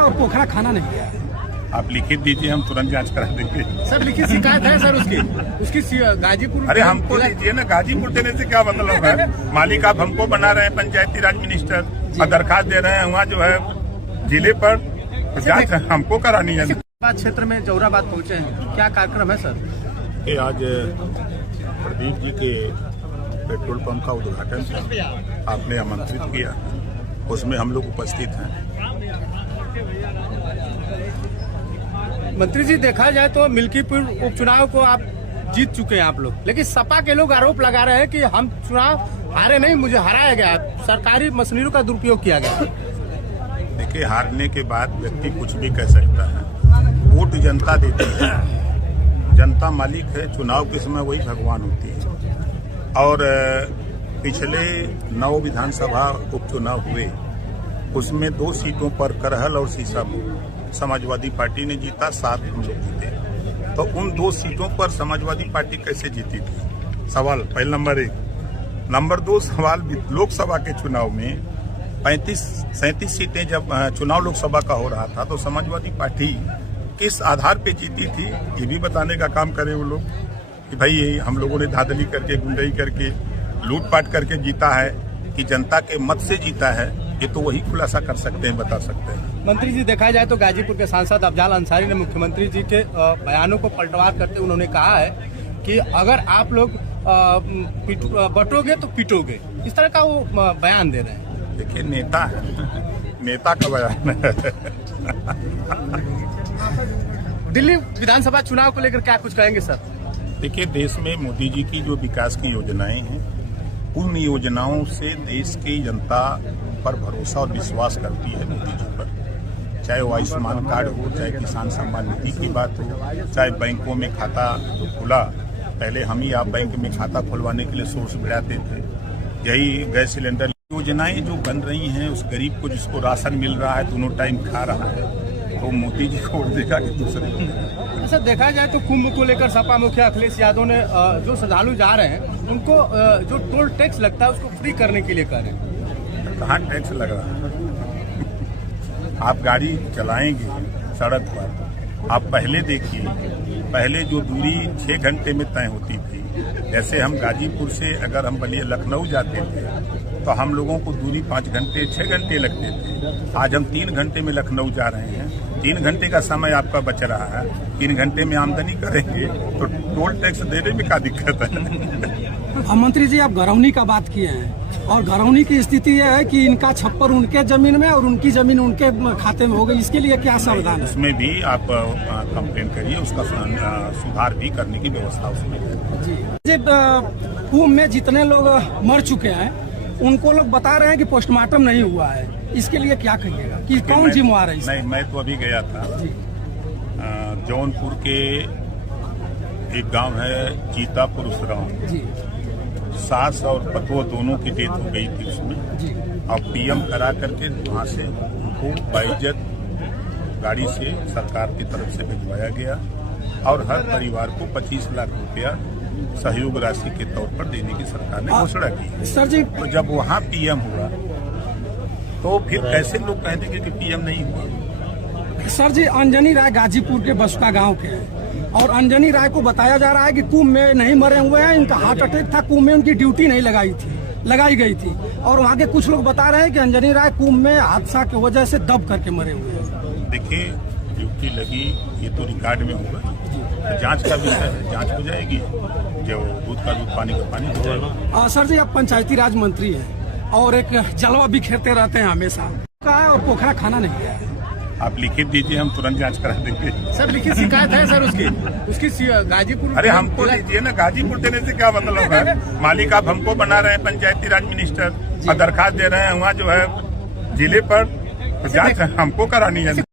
और पोखरा खाना नहीं गया है। आप लिखित दीजिए, हम तुरंत जांच करा देंगे। सर लिखित शिकायत है सर उसकी गाजीपुर। अरे हमको दीजिए ना, गाजीपुर देने से क्या मतलब है? मालिक आप हमको बना रहे हैं पंचायती राज मिनिस्टर और दरखास्त दे रहे हैं वहाँ जो है जिले पर, जांच हमको करानी है। क्षेत्र में जौहराबाद पहुँचे हैं, क्या कार्यक्रम है सर? ये आज प्रदीप जी के पेट्रोल पंप का उद्घाटन था, आपने आमंत्रित किया, उसमें हम लोग उपस्थित हैं। मंत्री जी, देखा जाए तो मिल्कीपुर उपचुनाव को आप जीत चुके हैं आप लोग, लेकिन सपा के लोग आरोप लगा रहे हैं कि हम चुनाव हारे नहीं, मुझे हराया गया, सरकारी मशीनरियों का दुरुपयोग किया गया। देखिए, हारने के बाद व्यक्ति कुछ भी कह सकता है, वोट जनता देती है, जनता मालिक है, चुनाव के समय वही भगवान होती है। और पिछले 9 विधानसभा उपचुनाव हुए, उसमें 2 सीटों पर करहल और सीसापुर समाजवादी पार्टी ने जीता, 7 हम लोग जीते। तो उन 2 सीटों पर समाजवादी पार्टी कैसे जीती थी? सवाल पहले नंबर 1। नंबर 2 सवाल, लोकसभा के चुनाव में 35-37 सीटें जब चुनाव लोकसभा का हो रहा था तो समाजवादी पार्टी किस आधार पे जीती थी, ये भी बताने का काम करे वो लोग कि भाई हम लोगों ने धांधली करके, गुंडई करके, लूटपाट करके जीता है कि जनता के मत से जीता है, ये तो वही खुलासा कर सकते हैं, बता सकते हैं। मंत्री जी, देखा जाए तो गाजीपुर के सांसद अफजाल अंसारी ने मुख्यमंत्री जी के बयानों को पलटवार करते उन्होंने कहा है कि अगर आप लोग बटोगे तो पिटोगे, इस तरह का वो बयान दे रहे हैं। देखिए, नेता है, नेता का बयान है। दिल्ली विधानसभा चुनाव को लेकर क्या कुछ कहेंगे सर? देखिए, देश में मोदी जी की जो विकास की योजनाएं हैं, उन योजनाओं से देश की जनता पर भरोसा और विश्वास करती है मोदी जी पर। चाहे वो आयुष्मान कार्ड हो, चाहे किसान सम्मान निधि की बात हो, चाहे बैंकों में खाता खुला, पहले हम ही आप बैंक में खाता खुलवाने के लिए सोर्स बढ़ाते थे, यही गैस सिलेंडर योजनाएं जो बन रही हैं, उस गरीब को जिसको राशन मिल रहा है, दोनों टाइम खा रहा है, तो मोदी जी को देखा कि दूसरे को। सर, देखा जाए तो कुंभ को लेकर सपा मुखिया अखिलेश यादव ने जो श्रद्धालु जा रहे हैं उनको जो टोल टैक्स लगता है उसको फ्री करने के लिए कह रहे हैं। कहाँ टैक्स लग रहा है? आप गाड़ी चलाएंगे सड़क पर, आप पहले देखिए, पहले जो दूरी 6 घंटे में तय होती थी, जैसे हम गाजीपुर से अगर हम बलिया लखनऊ जाते थे तो हम लोगों को दूरी 5 घंटे 6 घंटे लगते थे। आज हम 3 घंटे में लखनऊ जा रहे हैं, 3 घंटे का समय आपका बच रहा है, 3 घंटे में आमदनी करेंगे तो टोल टैक्स देने में क्या दिक्कत है? मंत्री जी, आप घरौनी का बात किए हैं, और घरौनी की स्थिति यह है कि इनका छप्पर उनके जमीन में और उनकी जमीन उनके खाते में हो गई, इसके लिए क्या समाधान है? उसमें भी आप कंप्लेन करिए, उसका सुधार भी करने की व्यवस्था उसमें है। जी, कुंभ में जितने लोग मर चुके हैं उनको लोग बता रहे हैं कि पोस्टमार्टम नहीं हुआ है, इसके लिए क्या कहिएगा कि कौन जिम्मेवार है? नहीं, मैं तो अभी गया था, जौनपुर के एक गांव है चीतापुर, उस गाँव सास और पतोह दोनों की डेथ हो गई थी उसमें, और पीएम करा करके वहाँ से उनको बाइज्जत गाड़ी से सरकार की तरफ से भिजवाया गया, और हर परिवार को 25 लाख रुपया सहयोग राशि के तौर पर देने की सरकार ने घोषणा की। सर जी, तो जब वहाँ पीएम हुआ तो फिर कैसे लोग कह देंगे कि पीएम नहीं हुआ? सर जी, अंजनी राय गाजीपुर के बसुका गांव के हैं, और अंजनी राय को बताया जा रहा है कि कुंभ में नहीं मरे हुए हैं, इनका हार्ट अटैक था, कुंभ में उनकी ड्यूटी नहीं लगाई गई थी, और वहाँ के कुछ लोग बता रहे हैं कि अंजनी राय कुंभ में हादसा की वजह से दब करके मरे हुए हैं। देखिए, ड्यूटी लगी ये तो रिकॉर्ड में होगा, तो जांच का विषय है, जांच हो जाएगी, जो दूध का दूध, पानी का पानी हो जाएगा। सर जी, आप पंचायती राज मंत्री हैं और एक जलवा बिखेरते रहते हैं हमेशा, और पोखरा खाना नहीं गया है। आप लिखित दीजिए, हम तुरंत जांच करा देंगे। सर लिखित शिकायत है सर उसकी गाजीपुर। अरे हमको दीजिए ना, गाजीपुर देने से क्या मतलब है? मालिक आप हमको बना रहे हैं पंचायती राज मिनिस्टर और दरखास्त दे रहे हैं वहाँ जो है जिले पर, जांच हमको करानी है।